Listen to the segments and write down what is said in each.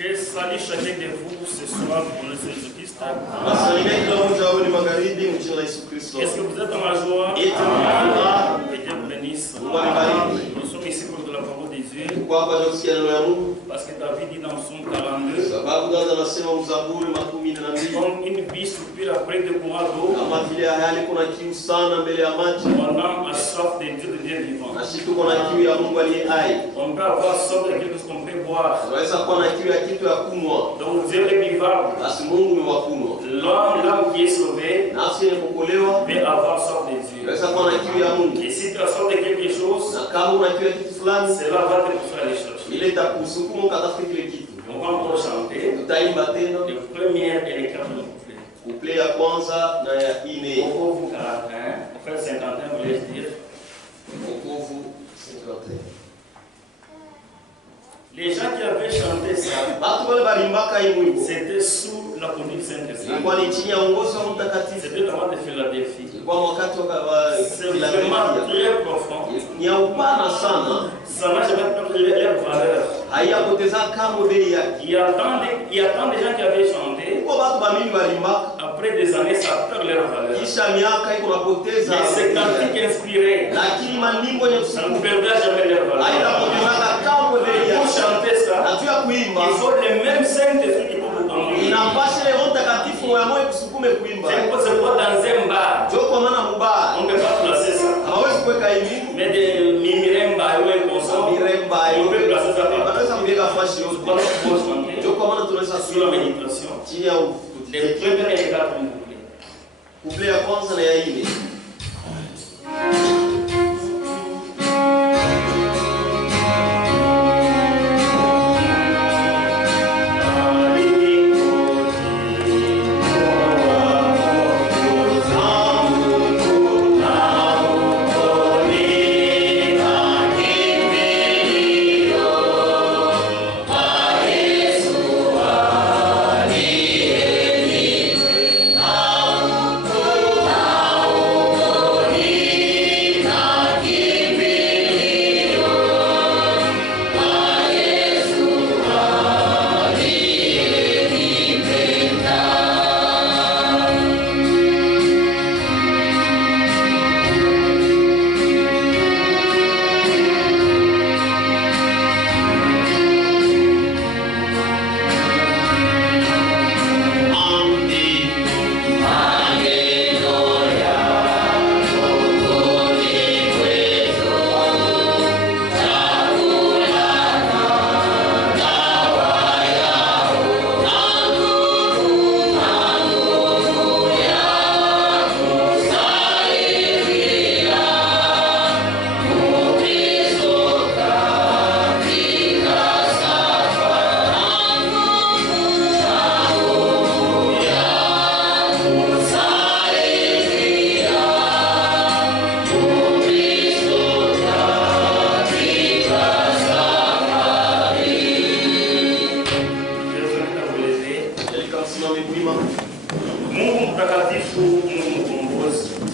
Je salue chacun de vous ce soir pour le Seigneur Jésus-Christ. Est-ce que vous êtes dans la joie? Et Dieu vous bénisse. Nous sommes ici pour de la parole des Dieu. Parce que David dit dans Psaume 42, comme une vie soupire après de courants d'eau, pendant la soif de Dieu vivant. On peut avoir soif de quelque chose qu'on peut boire. Donc Dieu est vivable. L'homme qui est sauvé peut avoir soif de Dieu. Et si tu as soif de quelque chose, cela va te pousser à aller chercher. On va encore chanter le premier et le quatrième couplet. Wokovu 41, après 51, vous voulez dire les gens qui avaient chanté ça, c'était sous la conduite du Saint-Esprit. C'était vraiment de Philadelphie. C'est vraiment très profond. Ça n'a jamais perdu leur valeur. Il y a tant de gens qui avaient chanté. Après des années, ça perd leur valeur. Mais c'est cantique inspiré. Ça ne perdra jamais leur valeur. Pour chanter ça, il faut le même Saint-Esprit qui peut vous conduire. C'est pas dans un bar. On ne peut pas placer ça. Mais des Miremba, on peut placer ça sur la méditation. Les premiers et les quatrièmes couplets.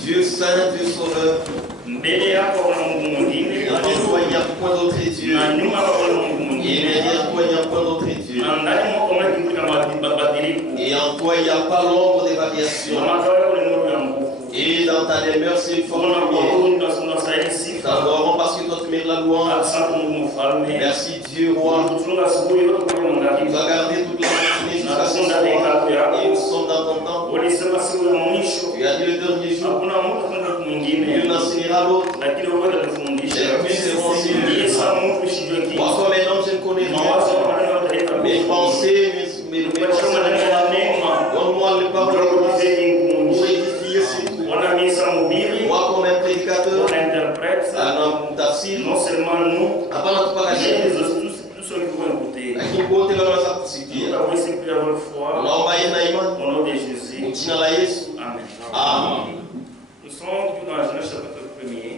Dieu saint, Dieu sauveur. Il n'y a point d'autre Dieu. Il n'y a point d'autre Dieu. Et en toi il n'y a pas l'ombre des variations. Et dans ta demeure c'est une forme lumière. T'adorons parce que toi tu mets la louange. Merci Dieu roi. Tu nous as gardé toute la matinée jusqu'à ce soir. Et nous sommes dans ton temple. Tu as dit le dernier jour. Dieu n'enseignera l'autre. Les pluies seront silencieuses. Moi comme un homme je ne connais rien. Mes pensées, mes donne-moi les paroles pour édifier sur tout. Moi comme un prédicateur, un homme tafsir, non seulement nous, mais tous ceux qui vont écouter. Nous avons ici pu avoir foi au nom de Jésus. Amen. Amen. Nous sommes dans Genèse chapitre 1er,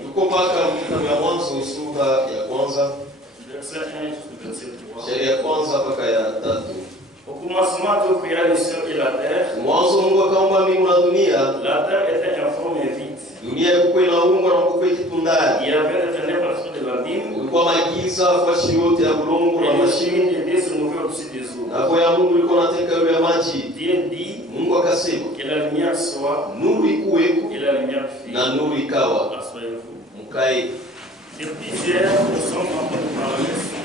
verset 1 jusqu'au verset 3. Au commencement, Dieu créa le ciel et la terre. La terre était informe et vide. Il y avait des ténèbres sur de l'abîme. Et l'esprit de Dieu se mouvait au-dessus des eaux. Na kwa Mungu ilikuwa inateka juu ya maji. Dieu dit Mungu akasema, que la lumière soit, nuru ikuweko, et la lumière fut. na nuru ikawa. Asseyez-vous. Mkae. Depuis hier, nous sommes en train de parler sur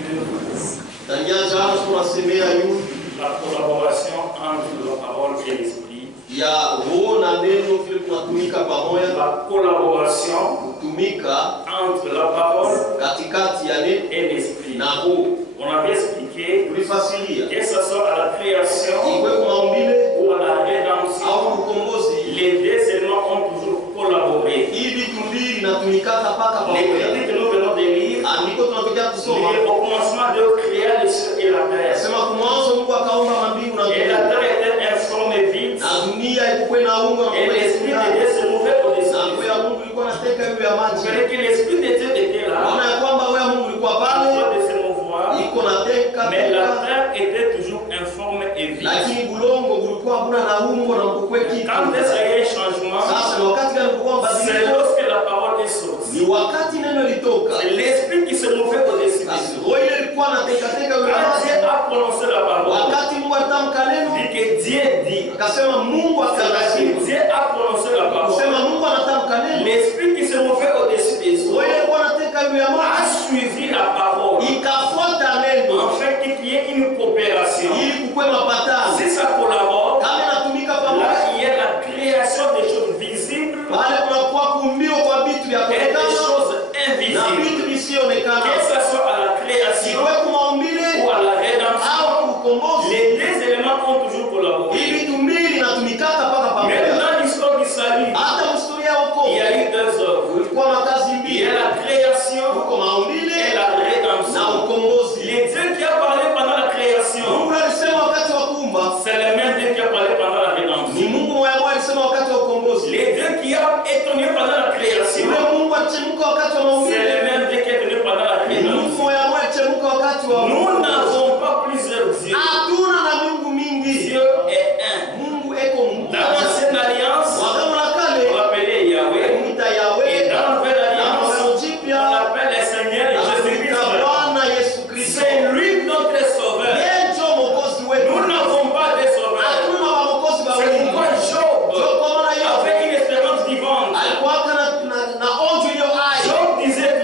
Tangia jana tunasemea juu la collaboration entre la parole et l'esprit. ya roho na neno vile tunatumika pamoja. La collaboration Kutumika entre la parole katikati ya neno et l'esprit. na roho. On avait expliqué Tulifasiria que ce soit à la création iwe kwa maumbile ou à la rédemption, au ukombozi, les deux éléments ont toujours collaboré. hivi tumbili natumikaka paka Les pamoja. critiques que nous venons de lire, Andiko tunatokea kusoma au commencement de créer les cieux et la terre. sema kwa mwanzo Mungu akaumba mbingu na Et la dunia, terre était informe et vide. na dunia ilikuwa inaungwa na Et l'esprit de Dieu se mouvait au-dessus. na roho ya Mungu ilikuwa inateka juu ya Vous maji. verrez que l'esprit de Dieu était là, Naona ya kwamba roho ya Mungu ilikuwa en pale train de se mouvoir, iko nateka mais la teka, terre était toujours informe et vide. lakini bulongo bulikuwa hakuna na umbo na mkukwe kitu. Quand est-ce qu'il y a un changement? Sasa ni wakati gani kulikuwa C'est mabadiliko? lorsque la parole est sortie. Ni wakati neno litoka. C'est l'esprit qui se mouvait au-dessus des Basi cieux. roho ile ilikuwa inateka teka juu ya Quand maji. Dieu a prononcé la parole, Wakati Mungu alitamka neno, dit que Dieu dit, akasema Mungu akasema. Dieu a prononcé la parole. Kusema Mungu anatamka neno, L'esprit qui se mouvait au-dessus des roho eaux ile ilikuwa inateka juu ya a maji, suivi la parole, ikafuata neno afin qu'il y ait une coopération. ili kukue mapatano. Si ça collabore, Kama inatumika là pamoja, il y a la création des choses visibles pale kunakuwa kuumbiwa kwa vitu vya et des kuonekana choses na invisibles. vitu visionekana, Que ce soit à la création iwe kwa maumbile ou à la rédemption, au ukombozi. les deux éléments ont toujours collaboré. Hivi vitu mbili inatumikaka mpaka Même pamoja. dans l'histoire du salut, Hata historia ya il y wokovu a eu deux œuvres. kulikuwa na kazi Il y mbili, a la création huko maumbile et la na rédemption. ukombozi. Les Dieu qui a parlé pendant la création, Mungu alisema wakati wa kuumba, c'est le même Dieu qui a parlé pendant la rédemption. ni Mungu mmoja alisema wakati wa ukombozi. Les Dieu qui a étonné pendant la création, Yule Mungu alichemka wakati wa c'est maumbile, le même Dieu qui est étonné pendant la ni Mungu rédemption. mmoja alichemka wakati wa Nous n'avons pas plusieurs dieux. hatuna na miungu mingi. Dieu est un. Mungu eko Dans mmoja. l'ancienne alliance, Agano la kale on l'appelait Yahweh. muita Et Yahweh, dans la nouvelle na alliance, Agano on jipya l'appelle le Seigneur Jésus-Christ. anamuita Bwana Yesu Kristo. C'est lui notre sauveur. Yeye ndio mwokozi wetu. Nous n'avons pas de sauveur. Hatuna waokozi C'est wawili. pourquoi Job, Ndio kwa maana hiyo avec une espérance vivante, alikuwa na onjo iliyo hai. Job disait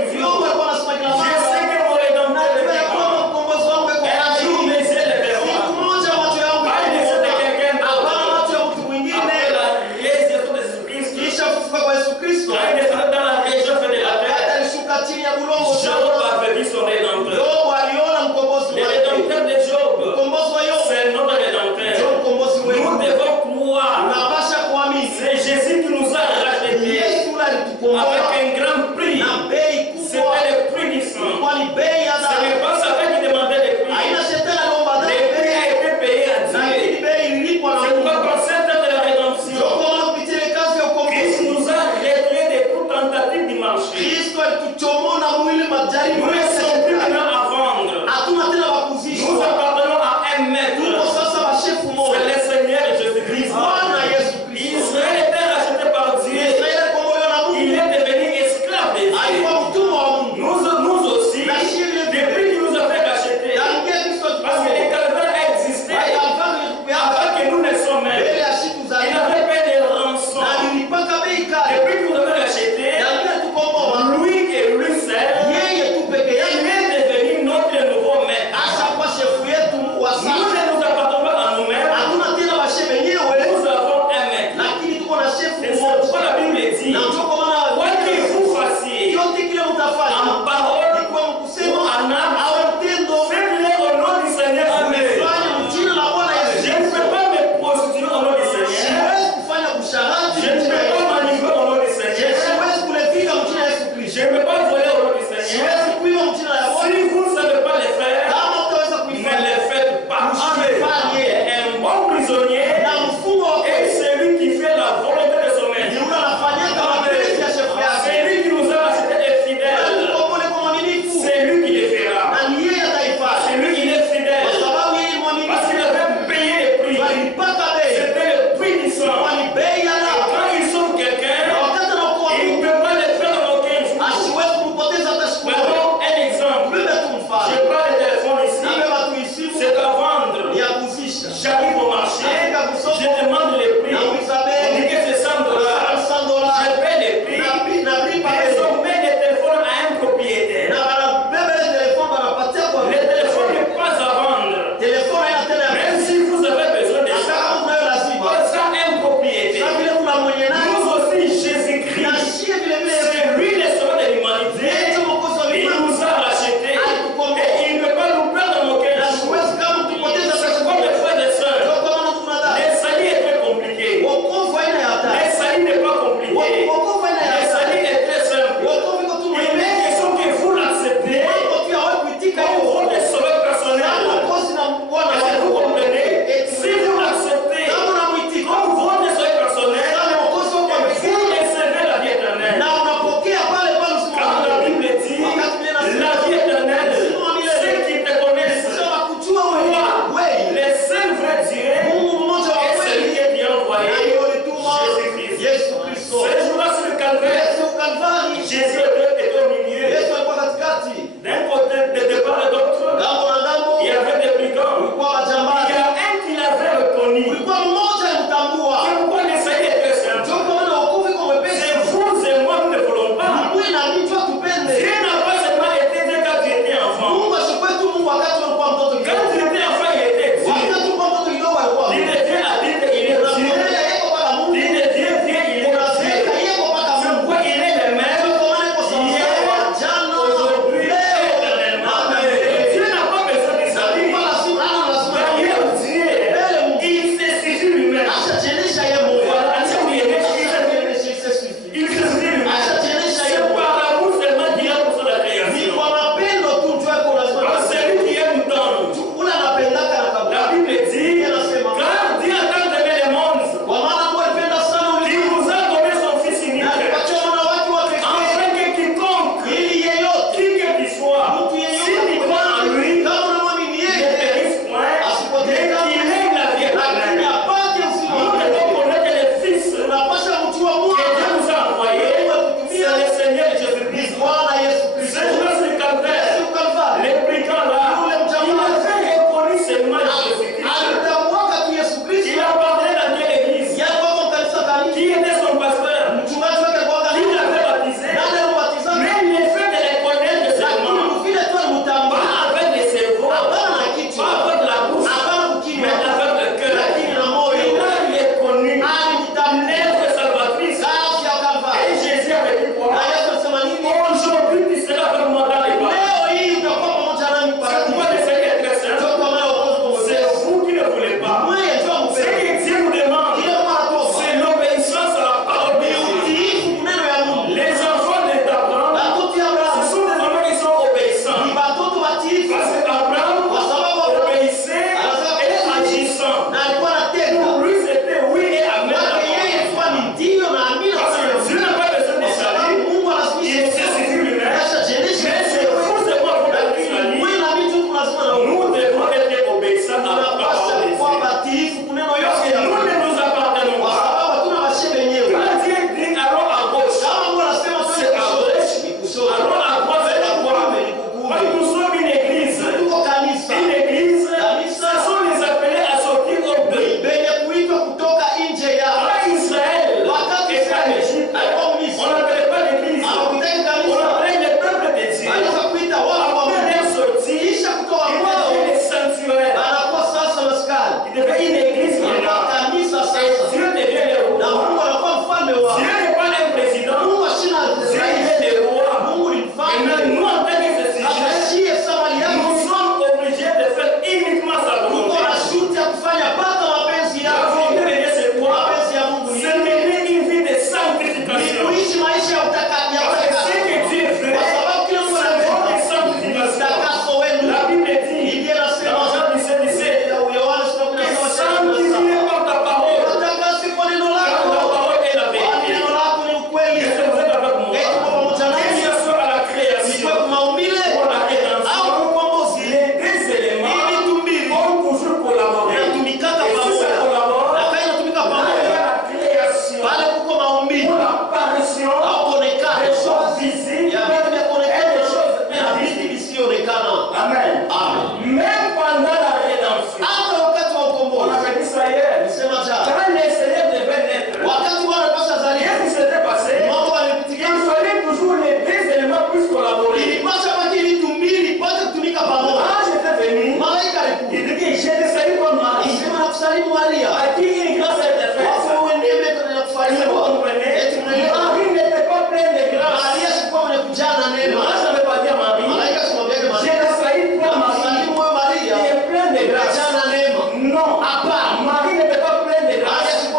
Non. À part. Marie n'était pas pleine de grâce.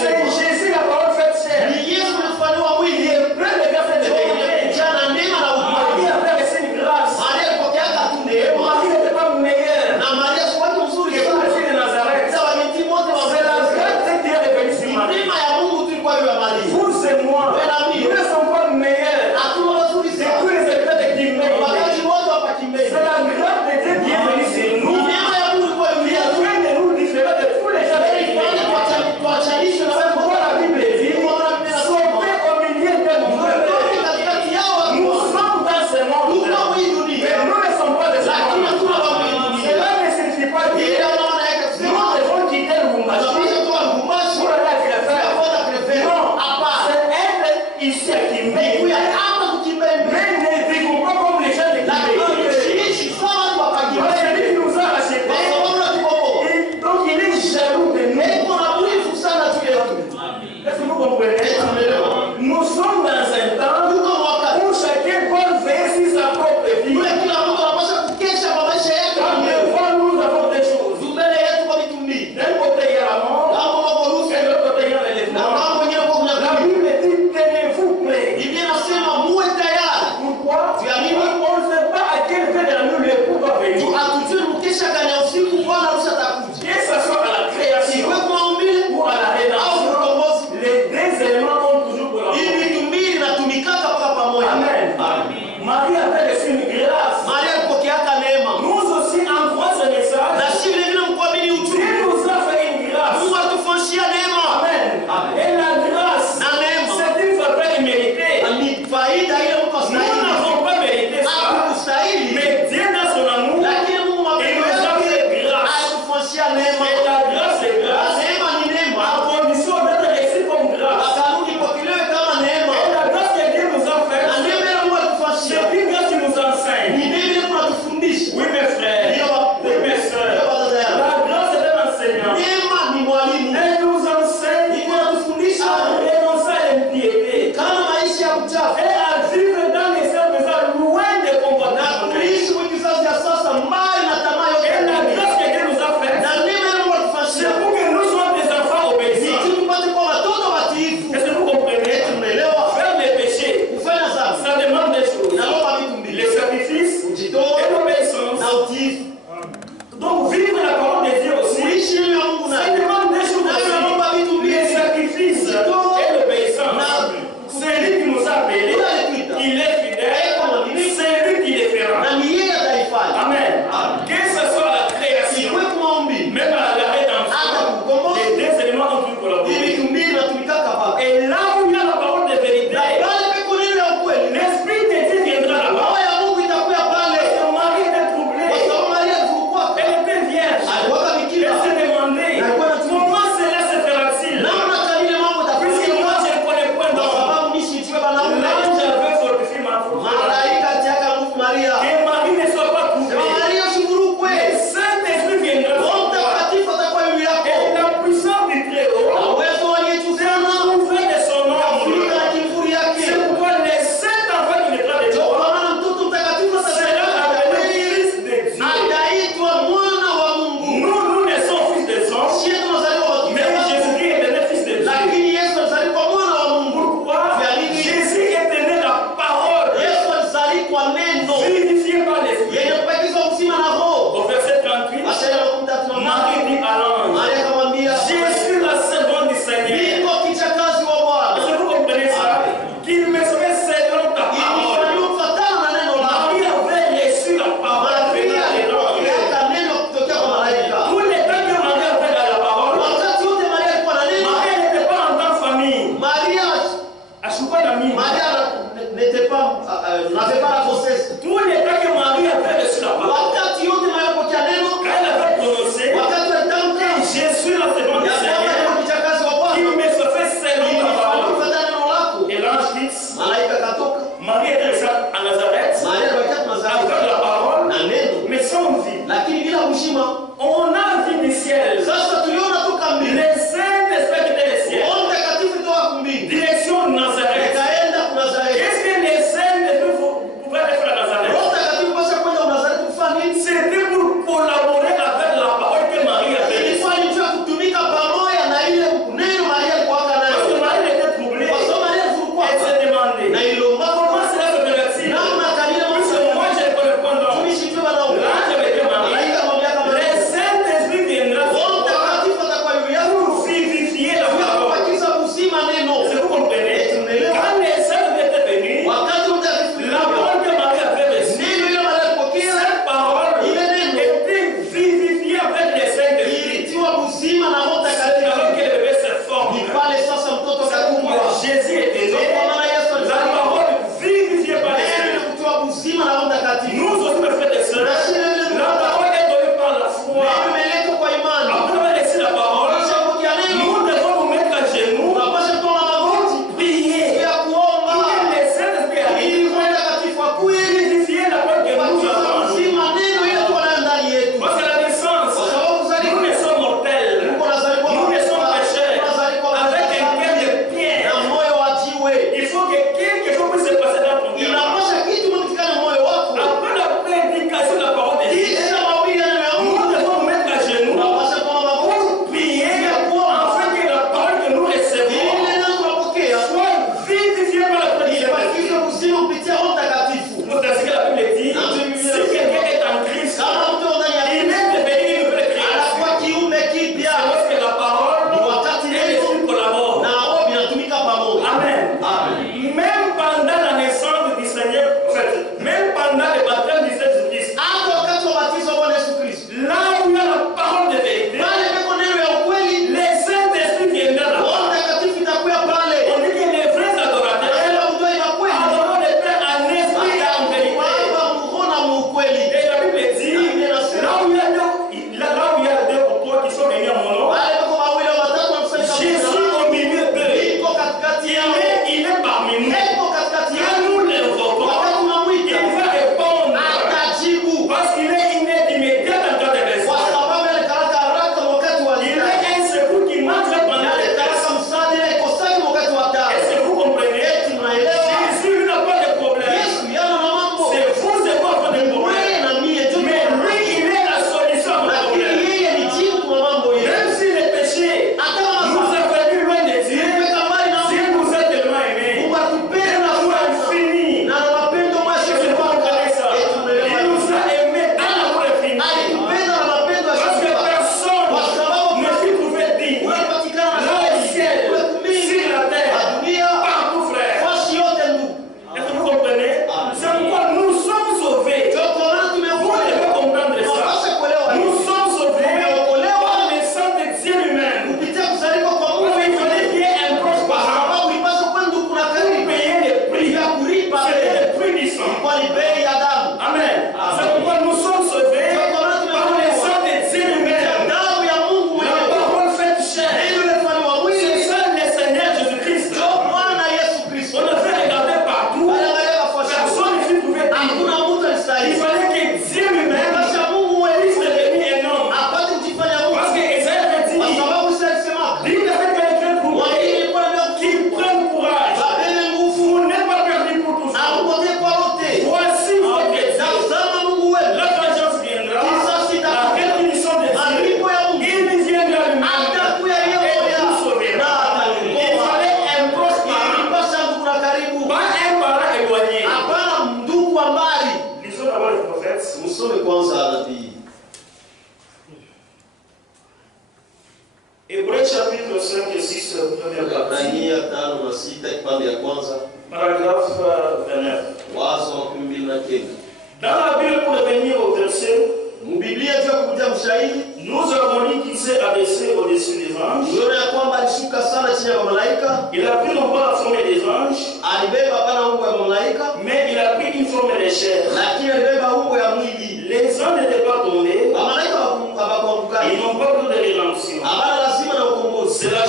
C'est Jésus la parole faite chair. Il est plein de grâce et de vérité. Marie avait reçu une grâce. Marie n'était pas meilleure. Jésus de Nazareth. C'est la grâce de Dieu est venue sur Marie. Vous et moi, nous ne sommes pas meilleurs. C'est tous les états de Kimé. C'est la grâce de Dieu qui est venue sur nous. Il y a plein de nous différents. Tusome kwanza nabii. Hébreux chapitre 5 et 6, première partie. Waebrania 5 na 6 kipande ya kwanza. Paragraphe 29. Wazo wa 29. Dans la Bible, pour revenir au verset, Mbiblia tu kupitia mshahidi, nous avons dit qu'il s'est abaissé au-dessus des anges. tunaona ya kwamba alishuka sana chini ya malaika. Il a pris non pas la forme des anges, Alibeba hapana umbo ya malaika, mais il a pris une forme de chair. lakini alibeba umbo ya mwili. Les anges n'étaient pas tombés, Malaika hawakuanguka. ils n'ont pas besoin de rédemption. Hapana lazima na ukombozi. C'est la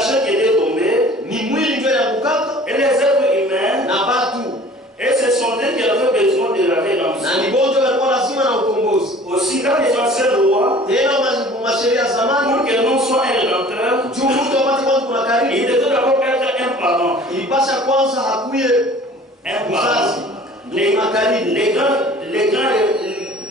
chair qui était tombée, Ni mwili ndio inaanguka et les êtres humains, na batu. et ce sont eux qui avaient besoin de la Na rédemption. ni bonjo walikuwa lazima na ukombozi. Aussi, dans les anciennes lois, Tena masheria zamani, pour que l'on soit un rédempteur, juu mtu apate kwanza kuna il karibu. devait d'abord être un parent. Ilipasha kwanza hakuye Un mzazi. parent. Ndio kuna karibu. Les grands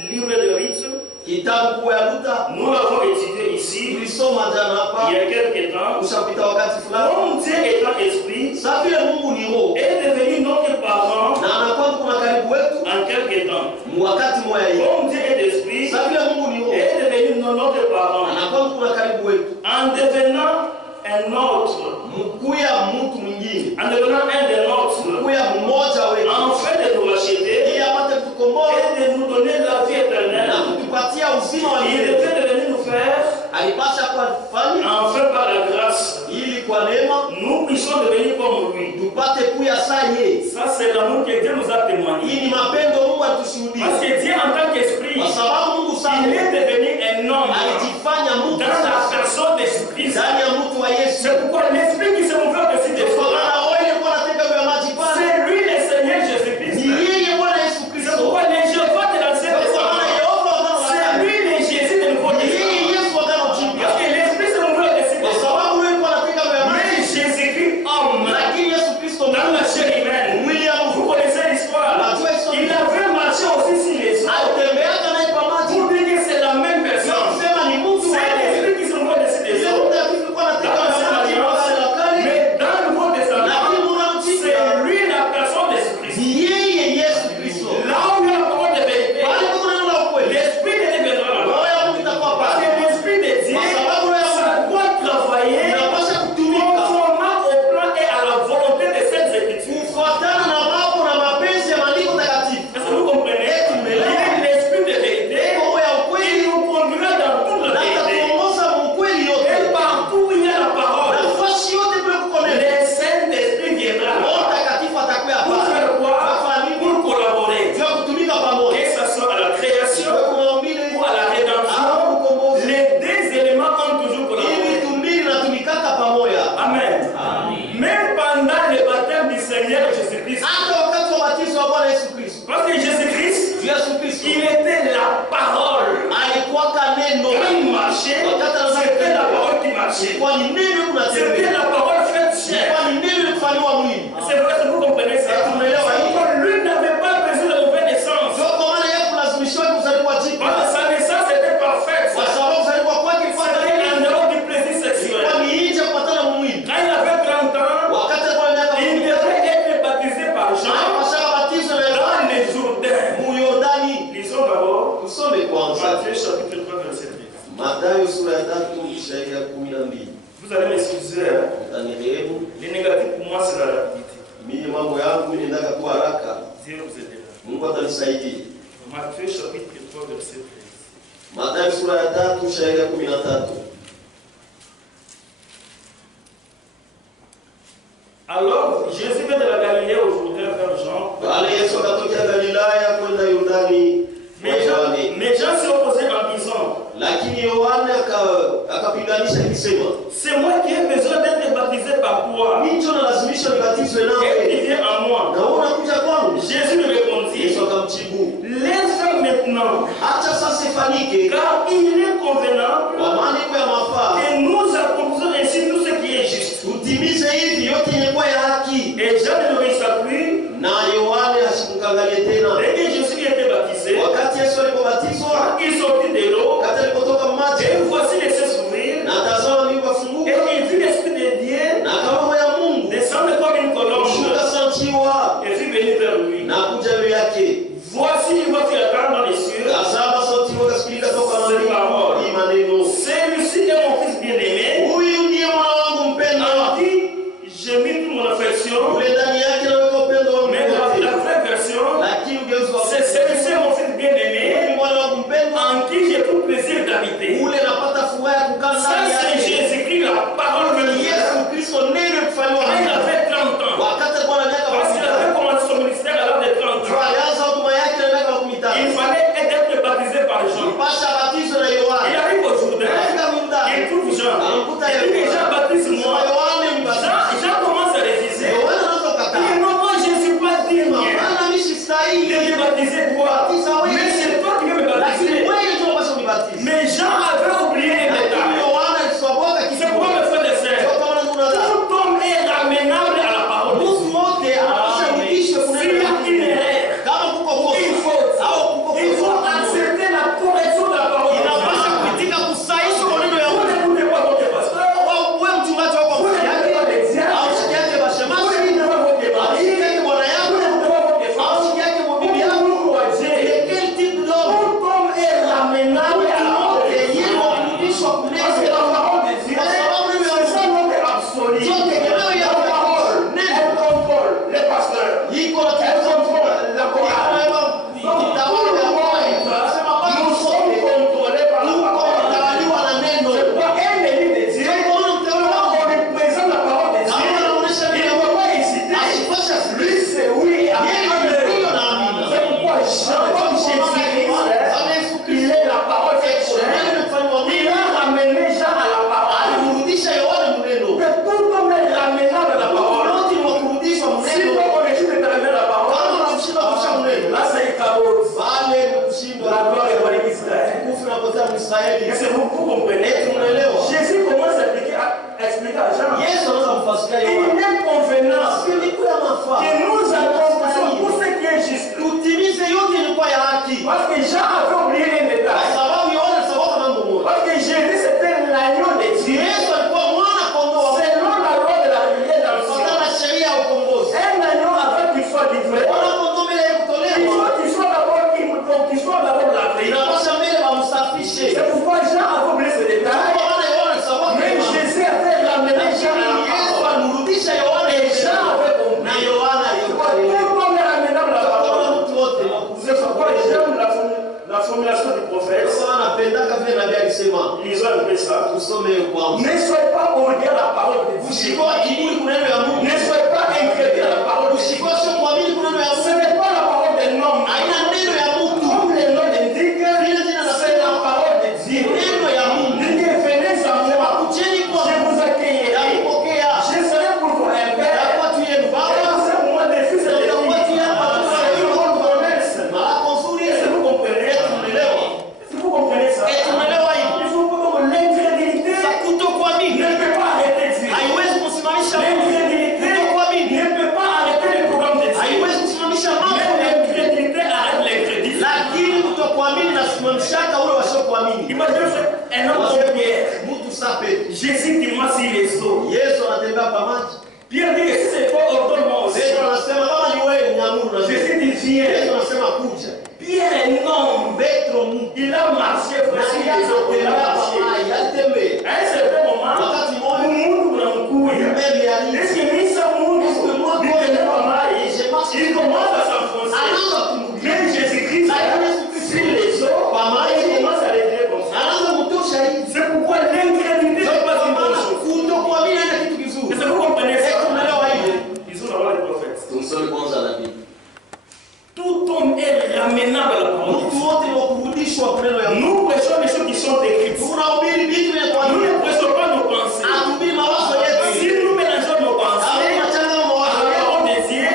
livres de rites, Kitabu kwa Luta nous l'avons étudié ici, tulisoma jana hapa, il y a quelques temps. ushapita wakati fulani. Comme Dieu étant esprit, Sasa vile Mungu ni roho est devenu notre parent na anakuwa kuna karibu wetu en quelque temps. wakati moya hivi. Comme Dieu est esprit, Sasa vile Mungu ni roho est devenu notre parent anakuwa kuna karibu wetu, en devenant un autre, mkuya mtu mwingine, en devenant un des nôtres, mkuya mmoja wetu, afin de nous racheter ili apate kutukomboa et de nous donner la vie na éternelle. kutupatia uzima wa Il milele. était devenu nous faire, Alipasha kufanya enfin par la grâce, ili kwa neema nous puissions devenir comme lui. tupate kuya saa yeye. Ça, c'est l'amour que Dieu nous a témoigné. Hii ni mapendo Mungu atushuhudie, Parce que Dieu, en tant qu'esprit, kwa sababu Mungu il sana est devenu un homme alijifanya mtu dans la sasa personne de Jésus-Christ. ndani ya mtu wa Yesu. C'est pourquoi l'esprit qui se mouvait au-dessus des Kwa eaux, maana roho ilikuwa inateka juu ya maji pale, c'est lui le Seigneur ni Jésus-Christ. yeye Bwana Yesu C'est Kristo. pourquoi les Jéhovah de l'Ancien Kwa Testament, maana Yehova wa c'est Agano lui le Jésus de Nouveau ni yeye Testament. Yesu wa Agano Jipya, Parce que l'esprit se mouvait au-dessus kwa des eaux. sababu yeye alikuwa anateka juu ya maji, Mais Jésus-Christ, homme, lakini Yesu Kristo dans la chair humaine, mwili ya vous Mungu connaissez l'histoire. Il avait marché aussi sur les eaux. alitembeaka naye pa maji, Pour dire que c'est la même sio personne. kusema ni mtu wa C'est Yesu. l'esprit qui se mouvait au-dessus des Ile eaux. Mungu alikuwa anateka Dans juu ya l'Ancienne maji kwa Alliance, Agano la Kale, mais dans le Nouveau Testament, lakini Mungu anamjipya c'est lui la personne de Jésus-Christ. ni yeye Yesu Kristo. Là où il y a la parole de vérité, Pale kuna neno la ukweli, l'esprit de Dieu viendra là-bas. roho ya Mungu itakuwa Parce pale, que l'esprit de Dieu, ça doit travailler inapasha kutumika conformément au plan et à la volonté de cette écriture. kufuatana na mambo na mapenzi ya maandiko takatifu. Est-ce que vous comprenez? Il est l'esprit de vérité, Roho ya il ukweli nous conduira dans toute la na vérité. atatuongoza mu ukweli yote, Et partout où il y a la parole, nafasi yote kule kuko neno, le Saint-Esprit viendra Roho là-bas. Mtakatifu atakuwa Pour pale. faire quoi? Afanye nini? Pour collaborer. Juu ya kutumika pamoja, Que ce soit à la création kwa kumwambile ou à la rédemption, au ukombozi, les deux éléments ont toujours collaboré. ili tumbili na tumikaka pamoja. Amen. Même pendant le baptême du Seigneur Jésus-Christ, Hata wakati wa batizo wa Bwana Yesu Kristo, parce que Jésus-Christ, Yesu Kristo il était la parole. alikuwa neno, Quand il marchait, c'était la parole qui marchait. ilikuwa ni neno C'était kunatembea, la parole faite chair. ilikuwa ni neno kufanywa mwili. C'est vrai que vous comprenez ça. Donc, lui n'avait pas besoin de nouvelle naissance. Sio kwa maana yeye kulazimishwa kuzaliwa Parce jipya, que sa naissance était parfaite. kwa sababu kuzaliwa kwake ilikuwa C'était en dehors du plaisir ilikuwa sexuel. ni nje kupatana mwili. Quand il avait 30 ans, Wakati alikuwa na miaka il devait être baptisé par Jean anapasha batizo na dans les Jourdains. mu Yordani. Lisons d'abord Tusome kwanza Matthieu chapitre 3 verset 13. Mathayo sura ya 3 shairi ya 12. Vous allez m'excuser, hein. Utanirehemu Les négatifs pour moi c'est la rapidité. mimi, mambo yangu nendaka tu haraka, Dieu vous aidera. Mungu atanisaidia. Matthieu chapitre 3 verset 13. Mathayo sura ya 3 shairi ya 13. Alors Jésus vint de la Galilée au Jourdain vers Jean. Bali Yesu akatokea Galilaya kwenda Yordani kwa Yohane. Mais Jean s'est opposé en disant, Lakini Yohane akapiganisha akisema, c'est moi qui ai besoin d'être baptisé par toi. mimi ndio nalazimisha nibatizwe Et nawe, tu viens à moi. na wewe unakuja kwangu? Jésus lui répondit, Yesu akamjibu, laisse-le maintenant, acha sasa ifanyike, car il est convenable kwa maana iko ya mafaa que nous accomplissons ainsi tout ce qui est juste. tutimize hivi yote yenye kuwa ya haki. Et Jean ne lui s'appuie. Na Yohane asikumkangalie tena. Dès que Jésus était baptisé, Wakati Yesu alipobatizwa, il sortit de l'eau. wakati alipotoka maji, Et voici les cieux s'ouvrir. na tazama mbingu Et afunguka, il vit l'Esprit de Dieu na kama roho ya Mungu descendre comme une colombe kushuka santiwa et fut venu vers lui. na kuja juu yake. Voici, il va faire attendre alisema lisons un peu ça. tusome kwanza. Ne soyez pas orgueilleux à la parole de Dieu. Usikuwa kiburi kuneno ya Mungu. Ne soyez pas incrédule à la parole de Dieu. Usikuwa sio kuamini kuneno ya Ce Mungu. n'est pas la parole d'un homme. Haina neno ya Mungu. Comme le nom l'indique, c'est la parole de Dieu. Neno ya Mungu. Dieu, venez à moi. Kujeni kwa Je vous accueillerai. kupokea. Je serai pour vous un père. Na kwa tu yenu baba. C'est moi des fils et des Na kwa tu filles. yenu baba. C'est une bonne promesse. Malako nzuri. Est-ce que vous comprenez? Tunaelewa. Est-ce que vous comprenez ça? Tunaelewa hivi. Il faut que l'incrédulité Sa kutokuamini ne peut pas arrêter Dieu. haiwezi kusimamisha Mungu. L'incrédulité Kutokuamini ne peut pas arrêter le programme de Dieu. haiwezi kusimamisha mambo. Mais l'incrédulité arrête l'incrédulité. Lakini kutokuamini nasimamishaka ule wasiokuamini. Imaginez un homme comme Pierre. Mtu sape. Jésus qui m'a sur les eaux. Yesu anatembea kwa maji. Pierre dit que si c'est pas ordonne-moi aussi. Yesu anasema kama ni wewe niamuru na Yesu. Jésus dit viens. Yesu anasema kuja. Pierre est non. Petro Mungu. Il a marché voici les eaux. Il a marché. Alitembea. À un certain moment, Wakati mmoja Mungu unamkuja. mbele ya nini? Est-ce que Misa Mungu dit pas mal? Il commence à s'enfoncer. Anaanza kumrudia. Même Jésus-Christ sur les eaux, pas mal, il commence à les dire comme ça. Anaanza kutosha hivi. C'est pourquoi l'incrédulité n'est pas une bonne chose. Kutokuamini hata kitu kizuri. Est-ce que vous comprenez ça? Tunaelewa hivi. Ils sont d'abord les prophètes. Tumsome kwanza nabii. Tout homme est ramenable à la parole. Mtu wote ni wa kurudishwa kwa neno ya Mungu. Nous prêchons les choses qui sont écrites. Tunahubiri vitu vya kwa Nous Mungu. ne prêchons pas nos pensées. Hatuhubiri mawazo yetu. Si nous mélangeons nos pensées Hatuhubiri machangano à mawazo la yetu. parole de Dieu,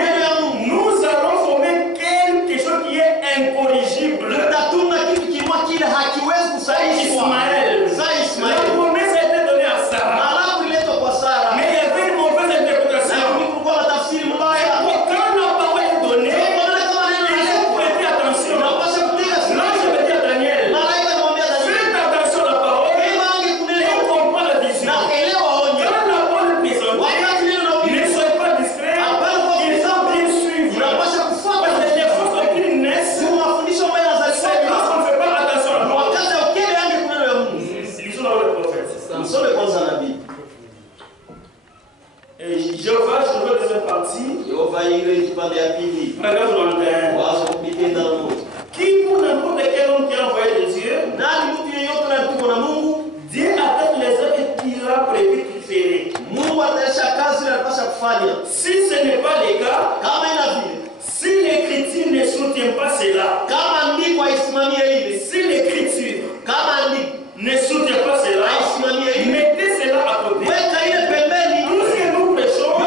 nous allons former quelque chose qui est incorrigible. Tutatunga kitu kimoja kile hakiwezi kusahihishwa. Ismaël. Za La Ismaeli. promesse a été donnée à Sarah. Malaku iletwa kwa Sara. Mais il y avait une mauvaise Na interprétation. kulikuwa na tafsiri mbaya. Quand la parole est donnée, Kwa maana kama neno il faut prêter attention. unapaswa kutega Là, sikio. je vais dire à Daniel, Malaika anamwambia Danieli, faites attention à la parole "Wewe wange et kunena comprends la vision. na elewa onyo." Quand la parole est présentée, Wakati neno ne linahubiriwa, soyez pas distraits, il faut bien suivre. unapaswa Parce kufuata que les choses doctrines naissent, si mafundisho ambayo c'est yanazalishwa. lorsqu'on ne fait pas attention à la parole. Wakati ukele yange kuneno ya Mungu. Lisons d'abord les prophètes. Msome kwanza nabii. Et Jéhovah, je veux deuxième partie, Yehova ile kipande ya pili. paragraphe 91. Wazo kupitia ndani moja. Qui pour n'importe quel homme qui est envoyé de Dieu, Nani mtu yeyote anayetumwa na Mungu, Dieu attend les œuvres qu'il a prévu qu'il ferait. Mungu ataisha kazi ile anapaswa kufanya. Si ce n'est pas le cas, Kama ina vile, si l'écriture ne soutient pas cela, kama andiko haisimamie ile, si l'écriture kama andiko ne soutient pas cela, mettez cela à côté. weka ile pembeni, Tout ce que nous prêchons,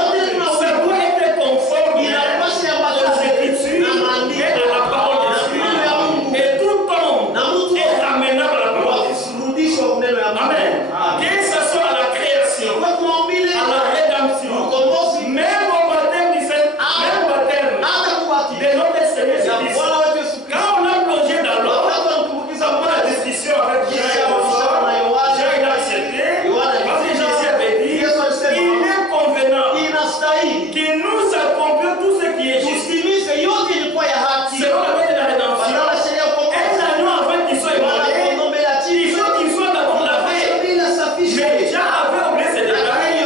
ça doit être conforme inapaswa aux ambatane écritures na et maandiko à la parole de Dieu. Et tout homme na mtu est amenable à la parole de Dieu. wakisirudishwa kuneno ya Mungu. Amen. Amen. Que ce soit à la création, Kwa kumaumbile, à la rédemption, ukombozi, même au baptême du Saint, même baptême hata kubatizwa. de notre Seigneur Ya Jésus-Christ. Bwana wetu Yesu Kristo. Quand on a plongé dans l'eau, Wakati wanatumbukiza ça prend la maji, discussion avec Jean et Jean, il a accepté, parce que Jésus avait dit, il est convenant inastahili que nous accomplions tout ce qui est juste. tusitimize yote ilikuwa ya haki. Selon la loi de la rédemption, Badala ya sheria ya ukombozi, un agneau avant qu'il soit wala immolé, kondoo mbele ya il chifu, faut qu'il soit d'abord lavé. ili asafishwe. Mais Jean avait oublié ce détail. Lakini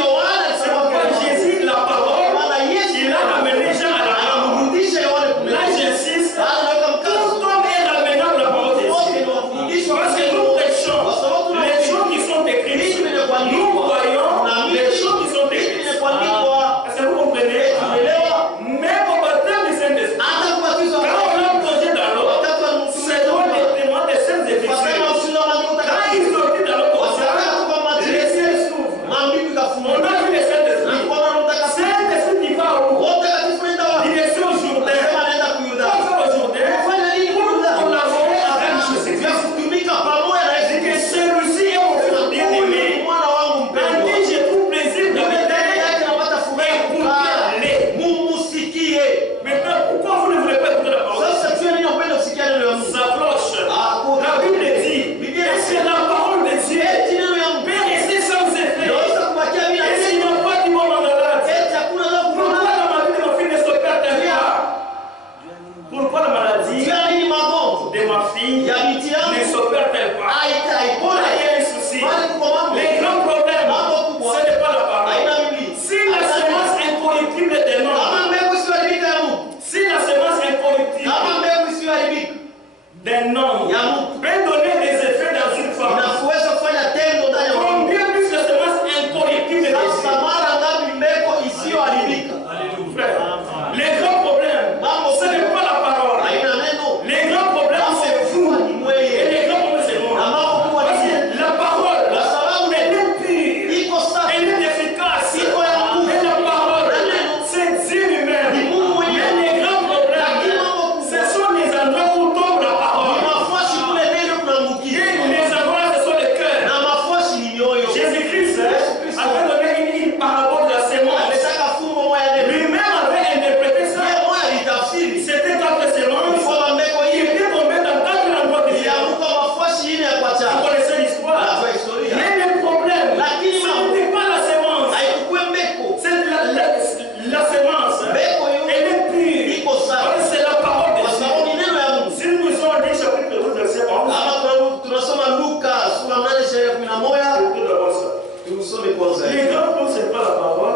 Les grands points, c'est pas la parole.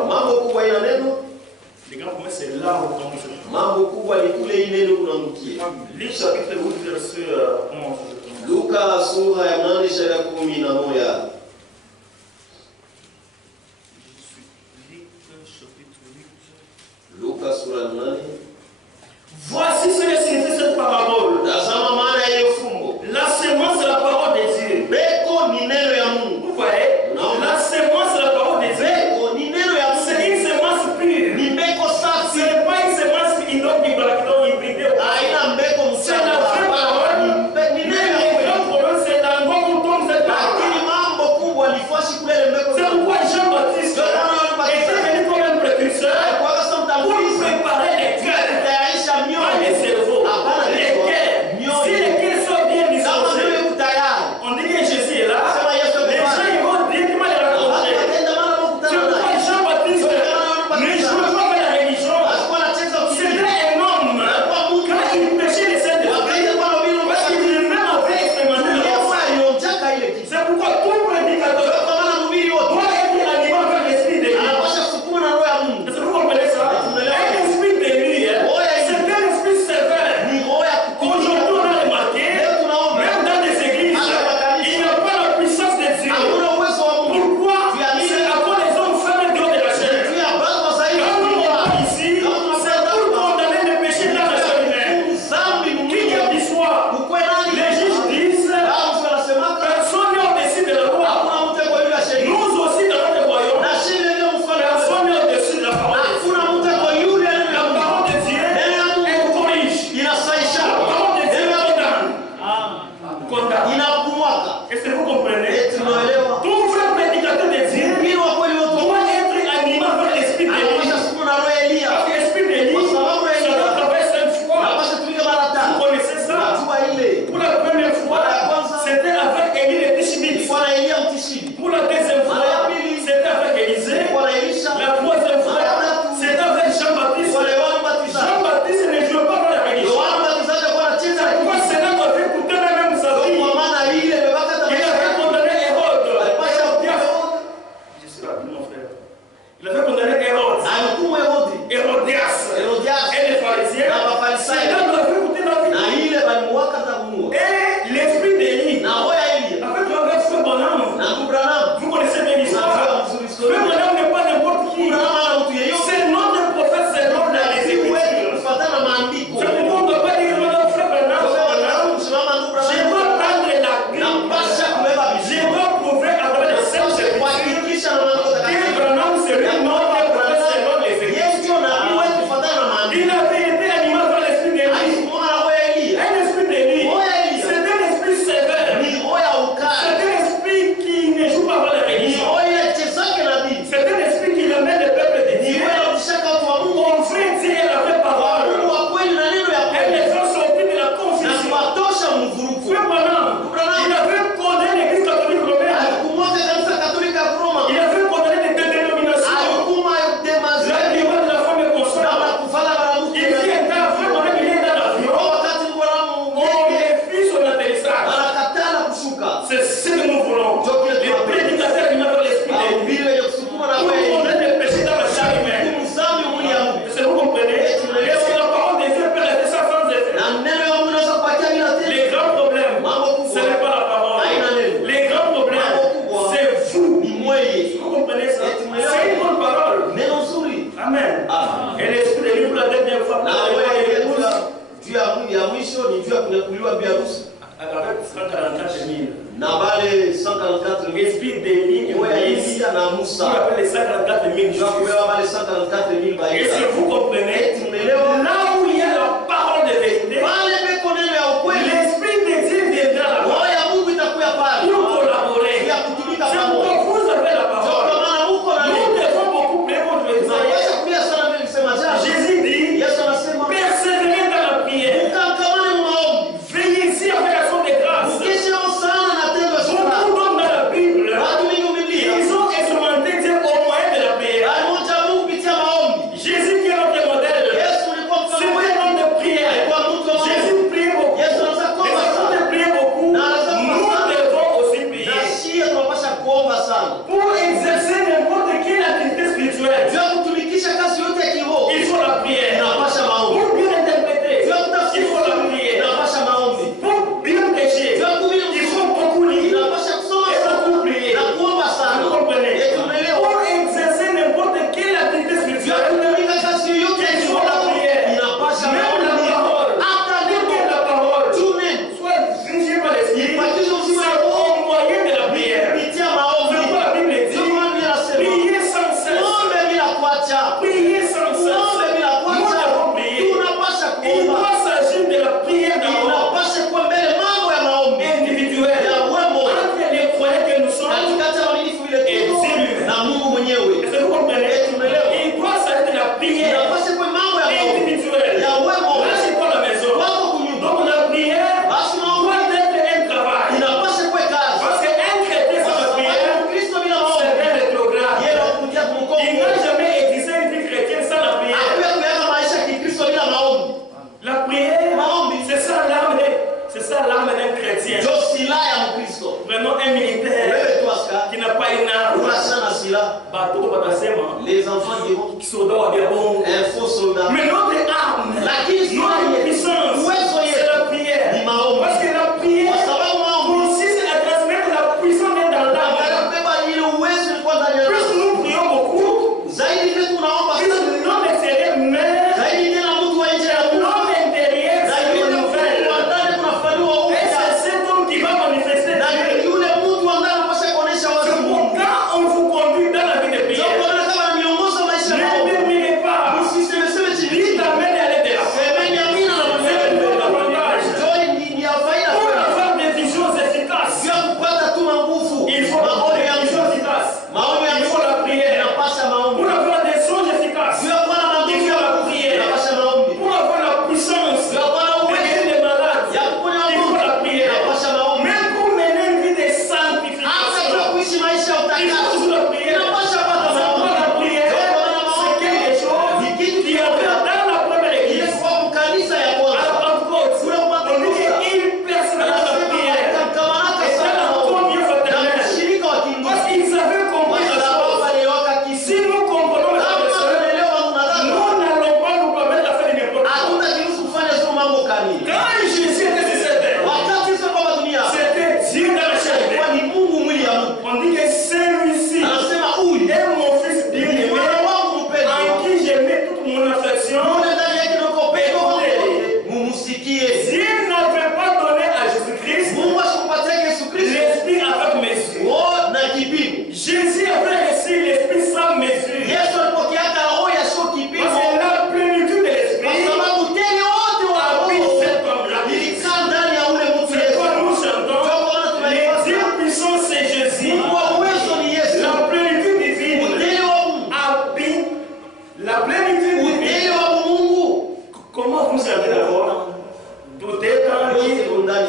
Les grands points, c'est là où on se Lis chapitre 8, verset 11. Luka sura ya 8 shairi ya 11. Luka sura 8. Voici ce que signifie cette parabole. La semence, c'est la parole de Dieu. Vous voyez? La semence, c'est la parole de Dieu. C'est une semence pure. Ce n'est pas une semence hybridée. C'est la vraie parole. Mais le grand problème, c'est dans quoi on tombe cette parole. C'est pourquoi Jean-Baptiste était venu comme un précurseur pour préparer les cœurs, pas les cerveaux. Les cœurs. Si les cœurs sont bien disposés, on dit que Jésus est là. Les gens ils vont directement les rencontrer. C'est pourquoi Jean-Baptiste ne jouait pas avec la religion. C'était un homme. Quand il péchait les Saint-Esprit, parce qu'il même avait expérimenté le mensonge. C'est pourquoi tout prédicateur doit être animé avec l'esprit de Dieu. Est-ce que vous comprenez ça? Un esprit de lui, c'est un esprit sévère. Aujourd'hui, on a remarqué, même dans des églises, il n'y a pas la puissance de Dieu. Pourquoi? C'est à cause des hommes femmes de la chair. Quand on est ici, c'est pour condamner les péchés dans la chair humaine. Qui dit soit, les juges disent, personne n'est au-dessus de la loi. Nous aussi, dans notre royaume, personne n'est au-dessus de la parole de Dieu. La parole de Dieu, elle corrige. La parole de Dieu, condamne. Est-ce que vous comprenez? Tout vrai prédicateur de Dieu doit être animé par l'esprit de Dieu. Parce que l'esprit de Dieu, ça doit travailler 5 fois. Vous connaissez ça? Pour la première fois, c'était avec Élie le Tishbite. Pour la deuxième fois, c'était avec Élisée. La troisième fois, c'était avec Jean-Baptiste. Jean-Baptiste ne jouait pas dans la religion. Pourquoi Sénat avait écouté même sa vie? Il avait condamné Hérode. Je suis là, mon frère. Il avait condamné Hérode. Hérodias. Et les pharisiens. Sénat avait écouté la vie. Et l'esprit d'Élie. Avec le frère Bonhomme. Vous connaissez bien l'histoire. Frère Bonhomme n'est pas n'importe qui. C'est notre prophète, c'est notre dans les Écritures. C'est pourquoi on ne doit pas dire Madame frère Bonhomme. Je dois prendre la grâce. Je dois prouver à travers les Saintes Écritures que Bonhomme c'est lui, notre prophète, c'est notre les Écritures. Il avait été animé par l'esprit d'Élie. Un esprit d'Élie. C'est un esprit sévère. C'est un esprit qui ne joue pas par la religion. C'est un esprit qui amène le peuple de Dieu. On fait dire la vraie parole. Et les gens sortis de la confusion. Frère Branham, il avait condamné l'église catholique romaine. Il avait condamné les deux dénominations. L'argument de la femme est constante. Il vient dans frère Branham, il est dans l'avion. On refuse son atterrissage. C'est ce que nous voulons. Les prédicateurs qui n'ont pas l'esprit de Dieu. Pour condamner les péchés dans la chair humaine. Est-ce que vous comprenez? Est-ce que la parole de Dieu peut rester sans effet? Les grands problèmes, ce n'est pas la parole. Les grands problèmes, c'est vous. Vous comprenez ça? C'est une bonne parole. Amen. Et l'esprit de Dieu pour la dernière fois. Avec 144 000. L'esprit d'Élie pour appelle les 144 000 juifs. Et si vous comprenez, là où il y a la parole de vérité, l'esprit de Dieu viendra là-bas pour collaborer. C'est pourquoi vous avez la parole. Nous devons beaucoup prier contre les Israéliens. Jésus dit, persévérez dans la prière. Veillez ici avec l'action de grâce. Beaucoup d'hommes dans la Bible, ils ont expérimenté Dieu au moyen de la prière. Jésus qui est notre modèle, c'était kuomba sana. Pour exercer n'importe quelle activité spirituelle, Juu ya kutumikisha kazi yote ya kiroho il faut la prière. inapasha maombi. Pour bien interpréter, Juu ya kutafsiri il faut la prière. inapasha maombi. Pour bien prêcher, Juu ya kuhubiri il faut beaucoup lire inapasha kusoma et sana beaucoup prier. na kuomba sana. Vous comprenez? Et tumeelewa. Pour exercer n'importe quelle activité Juu ya spirituelle, kutumika kazi yote ya il faut la kiroho prière. inapasha Même la maombi. parole, Hata pour que neno la parole tu neno soit dirigée par l'esprit, ipatizwe uzima c'est wa roho au moyen de la prière. kupitia maombi. C'est quoi la Bible dit? Ndio maana Biblia inasema Priez sans cesse. muombe bila kuacha. Priez sans cesse. Muombe bila Nous kuacha. devons prier. Tunapasha Il kuomba. doit s'agir de la prière d'abord, Inapasha kuwa mbele mambo ya maombi individuelle, ya wemo entre les croyants que nous sommes. katikati ya waaminifu vile Et tuko Dieu. na Mungu mwenyewe. Est-ce que vous comprenez? Il doit s'agir de la prière Inapasha kuwa mambo ya maombi individuelle. ya wemo Là, c'est pas la maison. wako kunyumba. Donc la prière Basi maombi doit être un travail. inapasha kuwa kazi. Parce qu'un chrétien sans la prière, Sababu Kristo bila maombi c'est un rétrograde. yeye anakuja Il kumkongo. n'a jamais existé une vie chrétienne sans la prière. Hakuya kuyaka maisha ya Kikristo bila maombi. La prière, c'est ça l'arme d'un chrétien. Ndio silaha ya Mkristo. Vraiment un militaire Wewe tu askari qui n'a pas une arme. unasema na silaha. Bateau batasema. Les enfants diront Qui soldat wa bien bon. un faux soldat. Mais notre arme, Lakini silaha notre yetu, puissance, uwezo c'est yetu la prière. ni maombi. Parce que la prière Kwa sababu maombi consiste à transmettre la puissance dans l'âme. anabeba ile uwezo ulikuwa ndani ya Plus nafsi. nous prions beaucoup, Zaidi ndio tunaomba plus sana. l'homme extérieur meurt, Zaidi ndio na mtu wa nje ya Mungu. l'homme intérieur se Zaidi ndio renouvelle. wa ndani kunafanywa Et upya. c'est cet homme qui va manifester Na Dieu. yule mtu wa ndani anapaswa kuonesha wazi C'est Mungu. pourquoi on vous conduit dans la vie de Ndio prière. kuona kama ni miongozo ya maisha Ne yako. murmurez pas. Usisemeseme chini. Lui t'amène à aller de la foi. Semeni amina na C'est maneno. un avantage. Joy ni ya faida Pour kwako. avoir des visions efficaces, Sio kupata tu nguvu. il faut avoir Maombi des ya visions nguvu. efficaces. Maombi ya Il nguvu faut la prière. inapasha maombi. Pour avoir des songes efficaces, Sio kuwa na il maombi faut ya la nguvu. prière. Inapasha maombi. Pour avoir la puissance Sio kuwa na de uwezo guérir les malades, ya kuponya il faut la wagonjwa. prière. Inapasha maombi. Même pour mener une vie de Hata sanctification, kwa kuishi maisha ya il faut utakaso. toujours la prière. Inapasha pata C'est maombi. pas la prière, Ndio kuona c'est maombi. quelque chose Ni kitu qui a fait dans la première Ile église. kwa kanisa ya À la kwanza. Pentecôte, Kule kwa on dit kanisa. qu'il personnage de la prière. Akamkamata Et sana dans la maombi. commune Na fraternelle. mshirika wa Parce kiingozi. qu'ils avaient compris la Kwa sababu chose. aliwaka kisi. Si nous comprenons la Kama chose, tunaelewa tunadhani nous n'allons pas nous permettre de faire n'importe quoi. hatutakiruhusu kufanya sio mambo kamili. Quand Jésus était sur cette terre, Wakati sio kwamba dunia c'était Dieu dans la chair. kwa ni Mungu mwili ya Mungu. On dit que celui-ci Anasema huyu est mon fils ni bien-aimé, mwana wangu en mpendwa. qui j'ai mis toute mon affection. Mwana ndani yake ndio pendo mumsikie. Dieu n'avait pas donné à Jésus-Christ Mungu asikupatie Yesu Kristo. l'esprit avec mesure. Oh, na kipimo. Jésus avait reçu l'esprit sans mesure. Yesu alipokeaka roho ya sio kipimo. Parce que la plénitude de Kwa l'esprit sababu tele wote wa habite roho cet homme-là. ilikaa ndani ya ule mtu C'est Yesu. quoi nous chantons? Les Dieu puissant c'est Jésus. Mungu wa uwezo ni Yesu. La plénitude divine Utele wa Mungu. habite. La plénitude divine. Utele wa Mungu. Comment vous savez d'abord? Tout est en lui.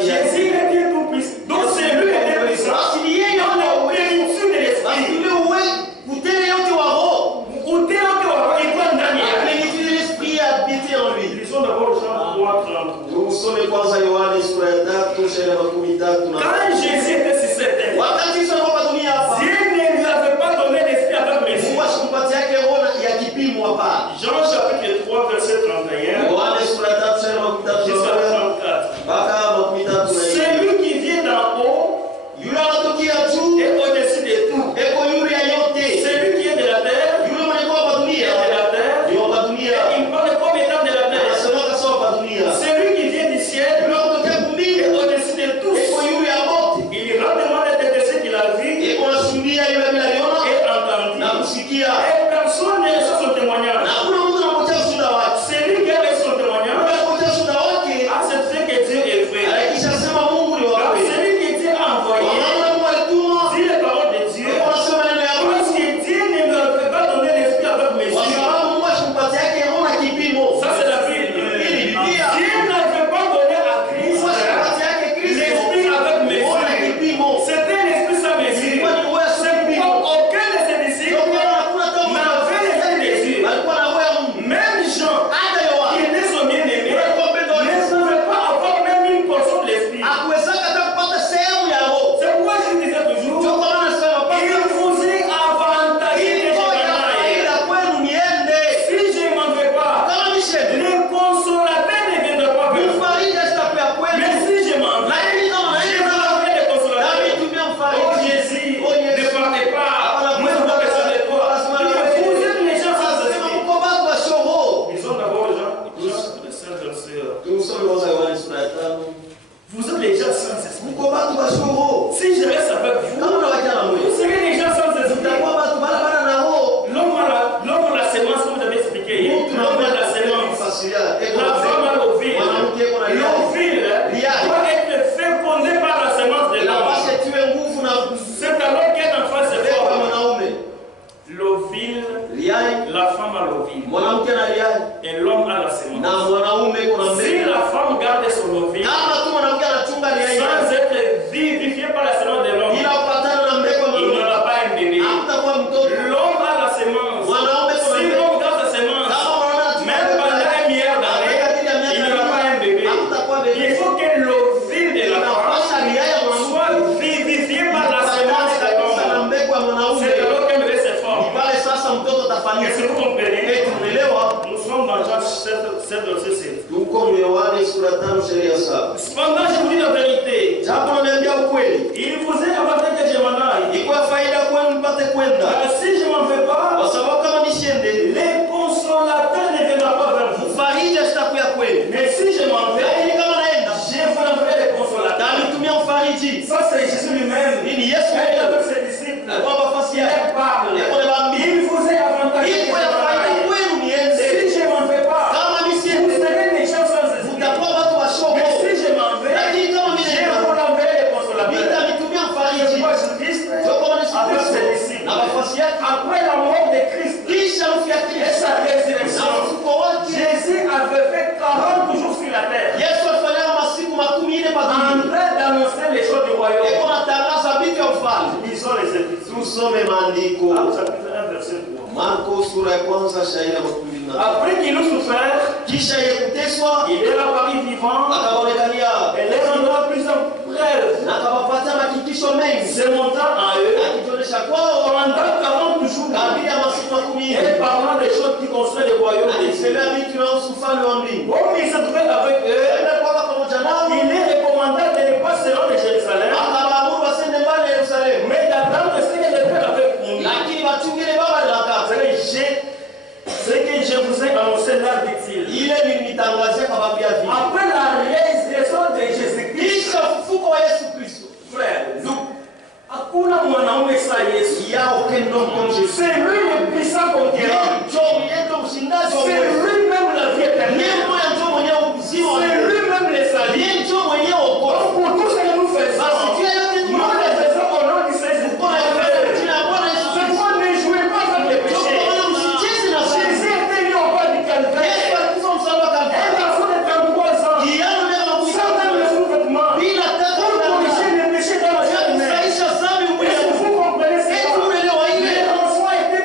Jésus est Dieu tout puissant. Donc c'est lui qui est puissant. Basi ni yeye Dans ndio la uwezo. plénitude de Basi l'esprit. ule uwezo utele yote wa roho. Ôtez en toi, il doit ndani La yake. plénitude de l'esprit habite en lui. Lisons d'abord Jean 3:33. Usome kwanza Yohane sura ya 3 shairi ya 13 na Quand Jésus était sur cette terre, wakati Yesu alikuwa dunia hapa. Dieu ne lui avait pas donné l'esprit avec mesure. Mungu asikupatie yake roho ya kipimo hapa. Jean chapitre 3 verset 31 Yohane sura ya 3 shairi ya 13 jusqu'à 34. mpaka 13 na Celui qui vient d'en haut yule anatokea juu est au-dessus de tout. eko yule ya yote. Celui qui est de la terre Yule mwenye kwa hapa est dunia de la terre. ni wa dunia. Il parle comme étant de la terre. Anasema kasa hapa dunia. Celui qui vient du ciel Yule anatokea est kumbingu au-dessus de tous. eko yule ya wote. Il rend demande de ce qu'il a vu Eko nashuhudia yule bila aliona et entendu. na kusikia. Et personne ne reçoit son témoignage. Na hakuna mtu anapotea ushuhuda wake. Celui qui a reçu son Yule témoignage anapotea ushuhuda wake a accepté que Dieu est vrai. akisha sema Mungu ni wa Car kweli. celui qui Dieu a envoyé Wanaona Mungu alituma. dit les paroles de Dieu. Eko nasema maneno ya Mungu. Parce que Dieu ne lui avait pas donné l'esprit avec Kwa mesure. sababu Mungu asikupatie yake roho na kipimo. Ça c'est la Bible. Hii ni Biblia. Dieu n'avait pas donné à Christ Mungu asikupatie yake Kristo l'esprit avec roho na mesure. kipimo. C'était l'esprit sans mesure. Ilikuwa ni roho ya C'est kipimo. pourquoi aucun de ses disciples Ndio maana hakuna hata n'a a l'ovule. Mwanamke analia. Et l'homme a la semence. Na mwanaume kuna mbegu. Si la femme garde son ovule, Kama tu mwanamke anachunga nia hii. sans être vivifié par la semence de l'homme, Ila upatana na mbegu ya il mwanaume. n'aura pas un bébé. Hakutakuwa mtoto. L'homme a la semence. Mwanaume kuna Si mbegu. l'homme garde sa semence, Kama mwanaume anachunga même pendant un milliard d'années, il n'aura pas un bébé. hakutakuwa bébé. Il faut que l'ovule de la femme Inapasha nia ya mwanaume. soit vivifié par la semence de l'homme. na mbegu ya mwanaume. C'est alors qu'un bébé se forme. Pale sasa mtoto atafanyika. Est-ce que vous comprenez? Tunaelewa? Nous sommes dans Jean 7 verset 7. Tuko Yohane sura 5 sheria 7. Cependant, je vous dis la vérité. Japo naambia ukweli. Il vous est avantage que je m'en aille. Iko faida kwenu mpate kwenda. Car si je m'en vais pas, Kwa sababu kama nisiende, les consolateurs ne viendront pas vers vous. farija sitakuya kwenu. Mais si je m'en vais, Lakini kama naenda, je vous enverrai les consolateurs. nitumia mfariji. Ça, c'est Jésus lui-même. Nini Yesu Et mwenyewe. avec ses disciples, Kwa nafasi yake. il parle. Yako na bambi. Il vous est avantage que je Iko ya m'en faida aille. kwenu niende. Si je m'en vais pas, Kama vous nisiende, serez des gens sans esprit. mtakuwa watu wa shogo. Mais si je m'en vais, Lakini kama je ninaenda, vous enverrai les consolateurs. nitumia C'est mfariji. quoi Jésus-Christ? Sio kama ni Avec ses Kristo. disciples. Na nafasi yake. Après la mort de Christ Kisha mfia et Kristo. sa résurrection, Na mfuko wake. Jésus avait fait 40 jours sur la terre Yesu alifanya masiku 40 pa en dunia. train d'annoncer les choses du royaume. Eko natangaza vitu ya ufalme. Lisons les Écritures. Tusome maandiko. Chapitre 1, verset 3. Marko sura ya kwanza shairi ya 24. Après qu'il eut souffert, Kisha yeye kuteswa il est apparu vivant akaonekania et les rendra plusieurs preuves, na akawapatia mahakikisho mengi se montrant à eux akionyesha kwao pendant 40 jours kadiri ya masiku 40 et parlant des choses qui concernent le royaume des cieux. alisemea vitu vinahusu ufalme wa mbingu. Comme il se trouvait avec eux, Alikuwa pamoja nao il est recommandé de ne pas se rendre à Jérusalem, akawaamuru wasende mbali na Yerusalemu, mais d'attendre ce que le Père avait promis. lakini wachunge ile baba Ce la que je vous ai annoncé là, dit-il. ile nilimtangazia kwa babu ya vitu. Après la résurrection de Jésus-Christ, Kisha ufufuko wa Yesu Kristo. frère, hakuna mwanaume sa Yesu. Yao kendo mkonje. C'est lui le puissant conquérant. C'est lui-même la vie éternelle. C'est lui-même le salut. Donc pour tout ce que nous faisons, nous le faisons au nom du Seigneur. Ne jouez pas avec les péchés. Jésus était né au bas du Calvaire. Un garçon de 33 ans, sans même le sous-vêtement, pour corriger les péchés dans la chair humaine. Est-ce que vous comprenez cela? Les rançons étaient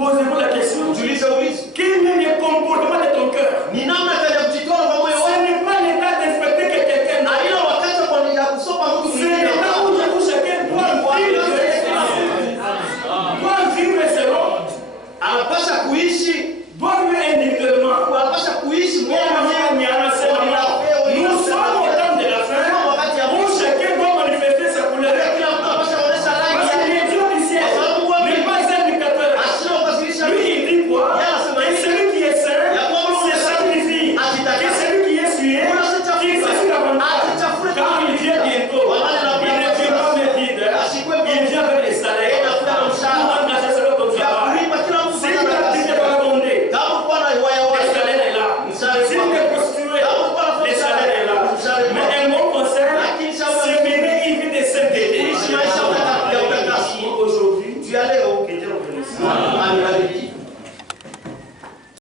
Posez-vous la question. Quel est le comportement de ton cœur? Ce n'est pas l'état d'inspecter que quelqu'un a. C'est l'état où chacun doit vivre selon.